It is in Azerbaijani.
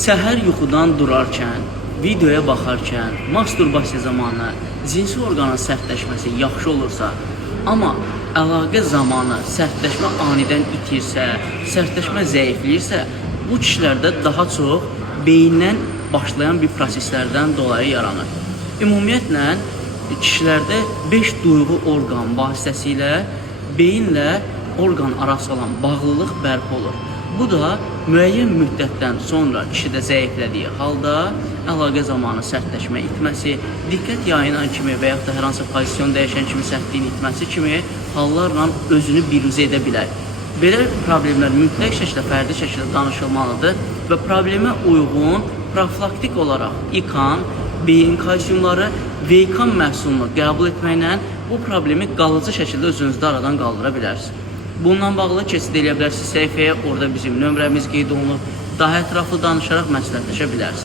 Səhər yuxudan durarkən, videoya baxarkən, masturbasiya zamanı cinsi orqanın sərtləşməsi yaxşı olursa, amma əlaqə zamanı sərtləşmə anidən itirsə, sərtləşmə zəifləyirsə, bu kişilərdə daha çox beyindən başlayan bir proseslərdən dolayı yaranır. Ümumiyyətlə, kişilərdə 5 duyğu orqan vasitəsilə beyinlə orqan arası olan bağlılıq bərpa olur. Bu da müəyyən müddətdən sonra kişidə zəiflədiyi halda əlaqə zamanı sərtləşmə itməsi, diqqət yayınan kimi və yaxud da hər hansı pozisyon dəyişən kimi sərtliyin itməsi kimi hallarla özünü biruzə edə bilər. Belə problemlər mütləq şəkildə, fərdi şəkildə danışılmalıdır və problemə uyğun profilaktik olaraq İKAN, beyin kalsiumları və İKAN məhsulunu qəbul etməklə bu problemi qalıcı şəkildə özünüzdə aradan qaldıra bilərsiniz. Bununla bağlı keçid edə bilərsiniz səhifəyə, orada bizim nömrəmiz qeyd olunur. Daha ətraflı danışaraq məsləhətləşə bilərsiniz.